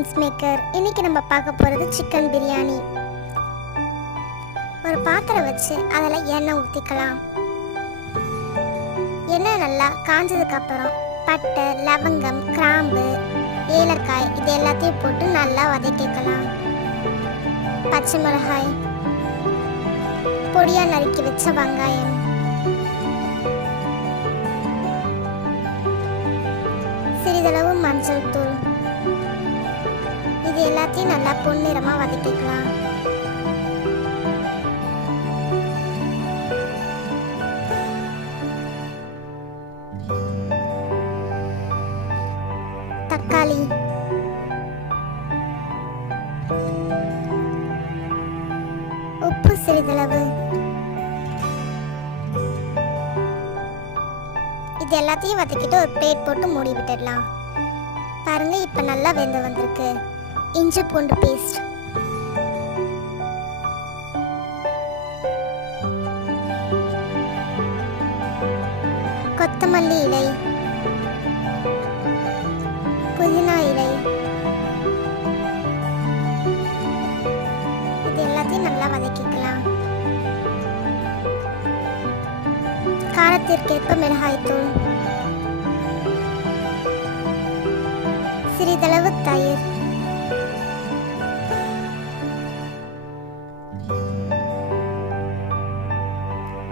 Science maker. இன்னைக்கு நம்ம பார்க்க போகிறது சிக்கன் பிரியாணி. ஒரு பாத்திரம் வச்சு அதில் எண்ணெய் ஊற்றிக்கலாம். எண்ணெய் நல்லா காஞ்சதுக்கு அப்புறம் பட்டை, லவங்கம், கிராம்பு, ஏலக்காய் இது எல்லாத்தையும் போட்டு நல்லா வதக்கிக்கலாம். பச்சை மிளகாய், பொடியாக நறுக்கி வச்ச வெங்காயம், சிறிதளவு மஞ்சள் தூள், இது எல்லாத்தையும் நல்லா பொன்னிறமா வதக்கிக்கலாம். தக்காளி, உப்பு சிறிதளவு, இது எல்லாத்தையும் வதக்கிட்டு ஒரு பிளேட் போட்டு மூடி விட்டுடலாம். பாருங்க, இப்ப நல்லா வெந்து வந்திருக்கு. இஞ்சி பூண்டு பேஸ்ட், கொத்தமல்லி இலை, புதினா இலை, இது எல்லாத்தையும் நல்லா வதக்கிக்கலாம். காரத்திற்கேற்ப மிளகாய்த்தூள், சிறிதளவு தயிர்,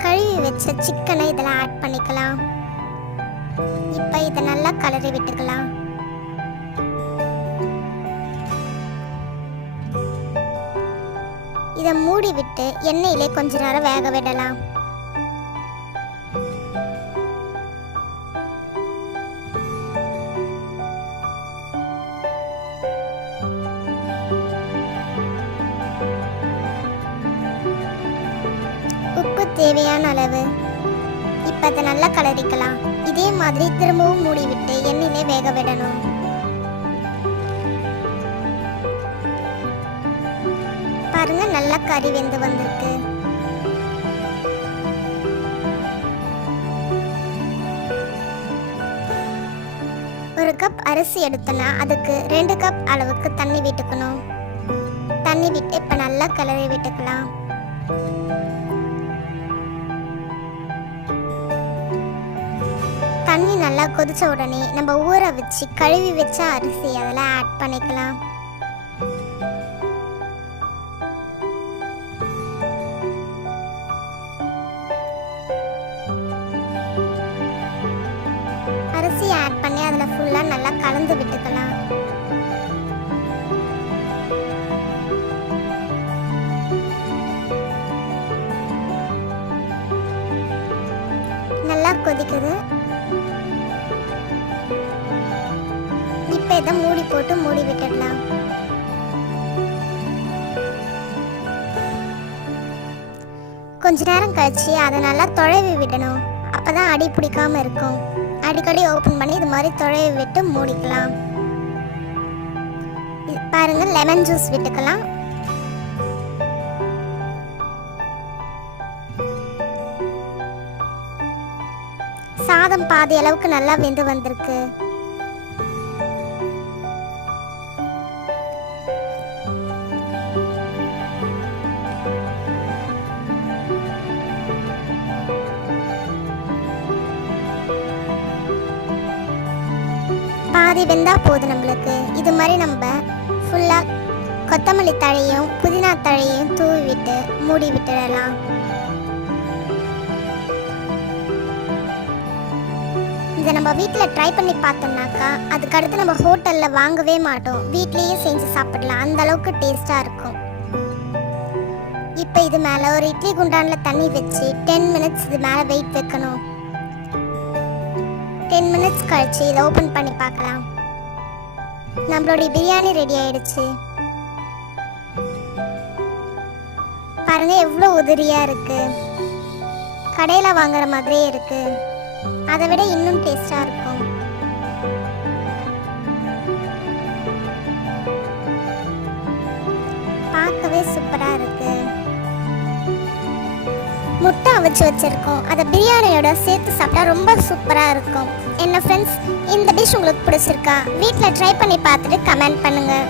கழுவி வச்ச சிக்கனை இதில் ஆட் பண்ணிக்கலாம். இப்போ இதை நல்லா கலரி விட்டுக்கலாம். இதை மூடி விட்டு எண்ணெயிலே கொஞ்ச நேரம் வேக விடலாம். உப்பு தேவையான அளவு. இப்போ அதை நல்லா கலரிக்கலாம். இதே மாதிரி திரும்பவும் மூடி விட்டு எண்ணெயிலே வேக விடணும். பாருங்க, நல்லா கறி வெந்து வந்திருக்கு. ஒரு கப் அரிசி எடுத்தோன்னா அதுக்கு 2 கப் அளவுக்கு தண்ணி விட்டுக்கணும். தண்ணி விட்டு இப்போ நல்லா கிளறி விட்டுக்கலாம். தண்ணி நல்லா கொதிச்ச உடனே நம்ம ஊற வச்சு கழுவி வச்ச அரிசி அதில் ஆட் பண்ணிக்கலாம். அரிசி ஆட் பண்ணி அதில் ஃபுல்லாக நல்லா கலந்து விட்டுக்கலாம். நல்லா கொதிக்குது. இப்போ இதை மூடி போட்டு மூடி விட்டுடலாம். கொஞ்ச நேரம் கழிச்சு அதை நல்லா தொலைவி விடணும். அப்பதான் அடி பிடிக்காம இருக்கும். அடிக்கடி ஓப்பன் பண்ணி இது மாதிரி தொலைவி விட்டு மூடிக்கலாம். பாருங்க, லெமன் ஜூஸ் விட்டுக்கலாம். சாதம் பாதி அளவுக்கு நல்லா வெந்து வந்திருக்கு. பாதி வெந்தா போதும் நம்மளுக்கு. இது மாதிரி நம்ம ஃபுல்லாக கொத்தமல்லி தழையும் புதினா தழையும் தூவி விட்டு மூடி விட்டுடலாம். இதை நம்ம வீட்டில் ட்ரை பண்ணி பார்த்தோம்னாக்கா அதுக்கடுத்து நம்ம ஹோட்டலில் வாங்கவே மாட்டோம். வீட்லேயே செஞ்சு சாப்பிடலாம். அந்த அளவுக்கு டேஸ்டாக இருக்கும். இப்போ இது மேலே ஒரு இட்லி குண்டானில் தண்ணி வச்சு 10 மினிட்ஸ் இது மேலே வெயிட் வைக்கணும். 10 மினிட்ஸ் கழிச்சு இதை ஓப்பன் பண்ணி பார்க்கலாம். நம்மளுடைய பிரியாணி ரெடி ஆயிடுச்சு. பாருங்க, எவ்வளோ உதிரியா இருக்கு. கடையில் வாங்குற மாதிரியே இருக்கு. அதை விட இன்னும் டேஸ்டா இருக்கும். பார்க்கவே சூப்பரா இருக்கு. முட்டை அவிச்சு வச்சுருக்கோம். அதை பிரியாணியோட சேர்த்து சாப்பிட்டா ரொம்ப சூப்பராக இருக்கும். என்ன ஃப்ரெண்ட்ஸ், இந்த டிஷ் உங்களுக்கு பிடிச்சிருக்கா? வீட்டில் ட்ரை பண்ணி பார்த்துட்டு கமெண்ட் பண்ணுங்கள்.